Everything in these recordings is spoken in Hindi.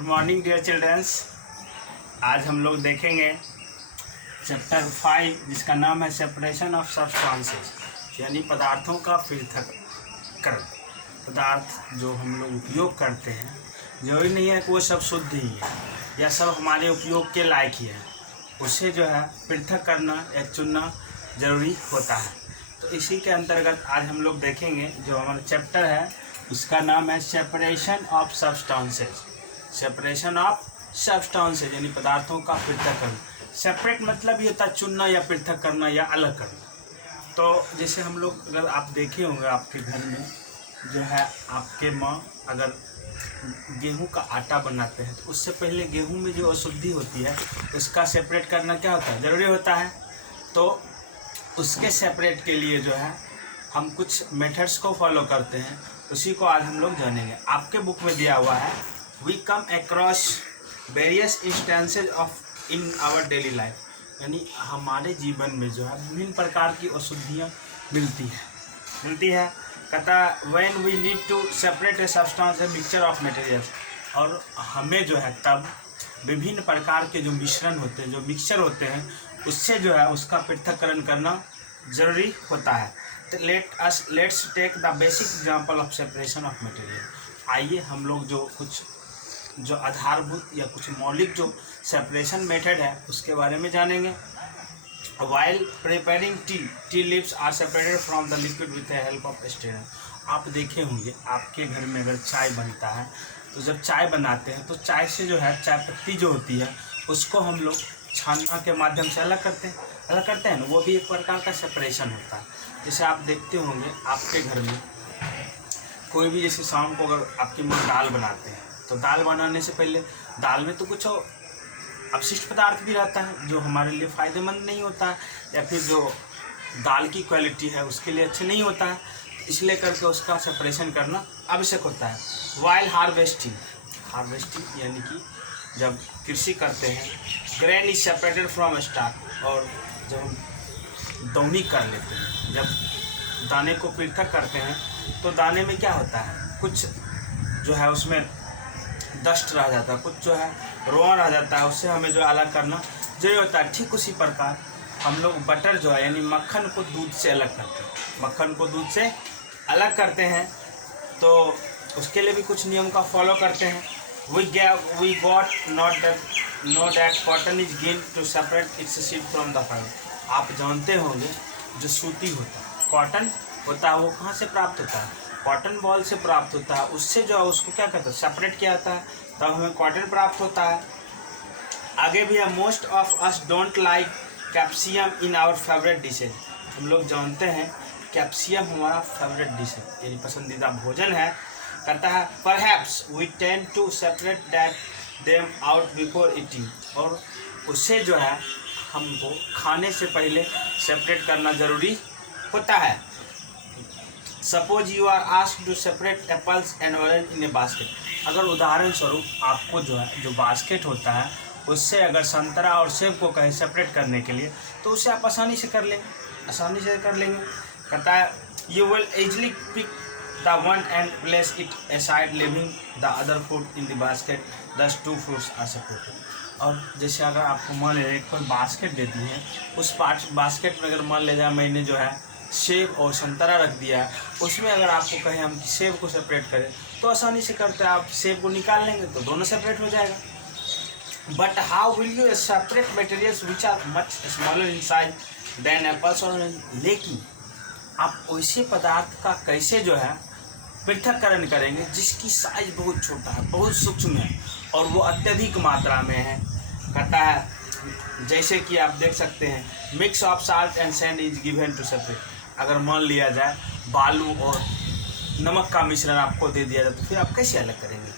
Good morning dear children's. आज हम लोग देखेंगे चैप्टर 5 जिसका नाम है सेपरेशन ऑफ सब्सटेंसेस, यानी पदार्थों का पृथक्करण। पदार्थ जो हम लोग उपयोग करते हैं जरूरी नहीं है कि वो सब शुद्ध ही है या सब हमारे उपयोग के लायक ही है, उसे जो है पृथक करना या चुनना ज़रूरी होता है। तो इसी के अंतर्गत आज हम लोग देखेंगे जो हमारा चैप्टर है उसका नाम है separation of substances. Separation of substances यानी पदार्थों का पृथक्करण। सेपरेट मतलब ये होता है चुनना या पृथक करना या अलग करना। तो जैसे हम लोग अगर आप देखे होंगे आपके घर में जो है आपके माँ अगर गेहूं का आटा बनाते हैं तो उससे पहले गेहूं में जो अशुद्धि होती है उसका सेपरेट करना क्या होता है, ज़रूरी होता है। तो उसके सेपरेट के लिए जो है हम कुछ मेथड्स को फॉलो करते हैं, उसी को आज हम लोग जानेंगे। आपके बुक में दिया हुआ है we come across various instances of in our daily life, यानी हमारे जीवन में जो है विभिन्न प्रकार की अशुद्धियाँ मिलती है। कहता when we need to separate a substance a mixture of materials, और हमें जो है तब विभिन्न प्रकार के जो मिश्रण होते हैं, जो मिक्सचर होते हैं, उससे जो है उसका पृथक्करण करना ज़रूरी होता है। तो let's take the basic example of separation of material. आइए हम लोग जो कुछ जो आधारभूत या कुछ मौलिक जो सेपरेशन मेथड है उसके बारे में जानेंगे। While preparing tea leaves are separated from the liquid with the help of strainer। आप देखे होंगे आपके घर में अगर चाय बनता है तो जब चाय बनाते हैं तो चाय से जो है चाय पत्ती जो होती है उसको हम लोग छानना के माध्यम से अलग करते हैं ना, वो भी एक प्रकार का सेपरेशन होता है। जैसे आप देखते होंगे आपके घर में कोई भी जैसे शाम को अगर आपकी माँ दाल बनाते हैं तो दाल बनाने से पहले दाल में तो कुछ अपशिष्ट पदार्थ भी रहता है जो हमारे लिए फ़ायदेमंद नहीं होता है या फिर जो दाल की क्वालिटी है उसके लिए अच्छे नहीं होता है, इसलिए करके उसका सेपरेशन करना आवश्यक होता है। वाइल हार्वेस्टिंग यानी कि जब कृषि करते हैं grain is separated from starch, और जब हम दौनी कर लेते हैं, जब दाने को पृथक करते हैं तो दाने में क्या होता है, कुछ जो है उसमें डस्ट रह जाता है, कुछ जो है रोआ रह जाता है, उससे हमें जो अलग करना जरूरी होता है। ठीक उसी प्रकार हम लोग बटर जो है यानी मक्खन को दूध से अलग करते हैं, मक्खन को दूध से अलग करते हैं तो उसके लिए भी कुछ नियम का फॉलो करते हैं। We got know that cotton is gain to separate its seed from the fibre. आप जानते होंगे जो सूती होता है, कॉटन होता है, वो कहाँ से प्राप्त होता है, कॉटन बॉल से प्राप्त होता है। उससे जो है उसको क्या कहते हैं, सेपरेट किया जाता है, तब हमें कॉटन प्राप्त होता है। आगे भी है most of us don't like capsicum in our favourite dishes. हम लोग जानते हैं कैप्सियम हमारा फेवरेट डिश है यानी पसंदीदा भोजन है। कहता है perhaps we tend to separate that them out before eating, और उससे जो है हमको खाने से पहले सेपरेट करना ज़रूरी होता है। Suppose you are asked to separate apples and orange in a basket. अगर उदाहरण स्वरूप आपको जो है जो बास्केट होता है उससे अगर संतरा और सेब को कहीं सेपरेट करने के लिए तो उसे आप आसानी से कर लेंगे। कहता है you will easily pick the one and place it aside leaving the other fruit in the basket, thus two fruits are separated. और जैसे अगर आपको मान ले कोई बास्केट देती है, उस बास्केट में अगर मान ले जाए मैंने जो है सेब और संतरा रख दिया, उसमें अगर आपको कहें हम सेब को सेपरेट करें तो आसानी से करते हैं, आप सेब को निकाल लेंगे तो दोनों सेपरेट हो जाएगा। But how will you separate materials which are much smaller in size than apples और, लेकिन आप वैसे पदार्थ का कैसे जो है पृथक्करण करेंगे जिसकी साइज बहुत छोटा है, बहुत सूक्ष्म है और वो अत्यधिक मात्रा में है। कहता है जैसे कि आप देख सकते हैं mix of salt and sand is given to separate. अगर मान लिया जाए बालू और नमक का मिश्रण आपको दे दिया जाए तो फिर आप कैसे अलग करेंगे।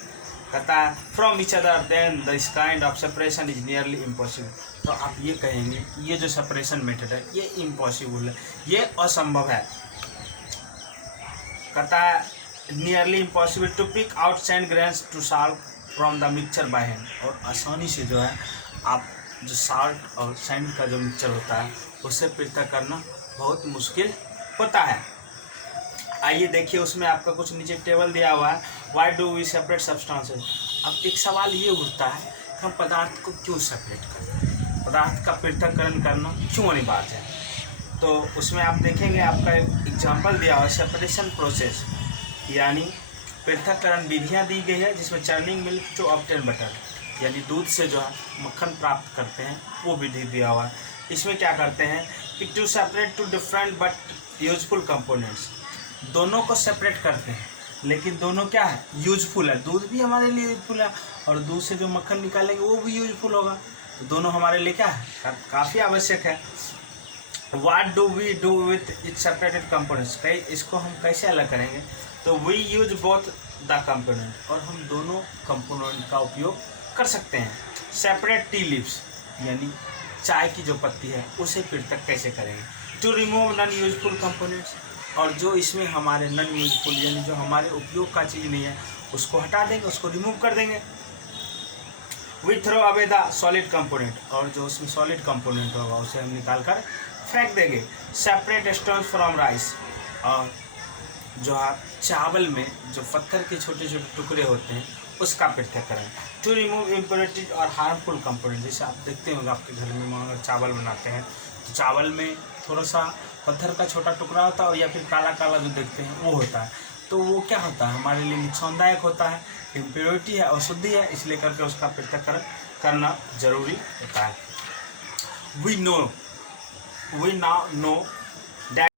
कहता है from each other than this kind of separation is nearly impossible. तो आप ये कहेंगे कि ये जो सेपरेशन मेथड है ये इम्पॉसिबल है, ये असंभव है। कहता है nearly impossible to pick out sand grains to salt from the mixture by hand, और आसानी से जो है आप जो साल्ट और सैंड का जो मिक्सचर होता है उससे पृथक करना बहुत मुश्किल होता है। आइए देखिए उसमें आपका कुछ नीचे टेबल दिया हुआ है, why do we separate substances. अब एक सवाल ये उठता है कि हम पदार्थ को क्यों सेपरेट करते हैं, पदार्थ का पृथक्करण करना क्यों अनिवार्य है। तो उसमें आप देखेंगे आपका एक एग्जाम्पल दिया हुआ है सेपरेशन प्रोसेस, यानी पृथक्करण विधियाँ दी गई है, जिसमें churning milk to obtain butter, यानी दूध से जो है मक्खन प्राप्त करते हैं वो विधि दिया हुआ है। इसमें क्या करते हैं कि to separate two different but useful components, दोनों को सेपरेट करते हैं लेकिन दोनों क्या है, यूजफुल है। दूध भी हमारे लिए यूजफुल है और दूध से जो मक्खन निकालेंगे वो भी यूजफुल होगा, तो दोनों हमारे लिए क्या है, काफ़ी आवश्यक है। What do we do with its separated components, इसको हम कैसे अलग करेंगे, तो we use both the component, और हम दोनों कंपोनेंट का उपयोग कर सकते हैं। सेपरेट टी लीव्स, यानी चाय की जो पत्ती है उसे पृथक कैसे करेंगे, to remove non useful components, और जो इसमें हमारे नॉन यूजफुल यानी जो हमारे उपयोग का चीज़ नहीं है उसको हटा देंगे, उसको रिमूव कर देंगे। We throw away the solid component, और जो उसमें सॉलिड कंपोनेंट होगा उसे हम निकाल कर फेंक देंगे। सेपरेट स्टोन्स फ्रॉम राइस, और जो है चावल में जो पत्थर के छोटे छोटे टुकड़े होते हैं उसका पृथक्करण। टू रिमूव इम्प्योरिटीज और हार्मफुल कंपोनेंट, जैसे आप देखते होंगे आपके घर में चावल बनाते हैं तो चावल में थोड़ा सा पत्थर का छोटा टुकड़ा होता है या फिर काला काला जो देखते हैं वो होता है, तो वो क्या होता है, हमारे लिए नुकसानदायक होता है, इम्प्योरिटी है, अशुद्धि है, इसलिए करके उसका पृथक्करण करना जरूरी होता है। We now no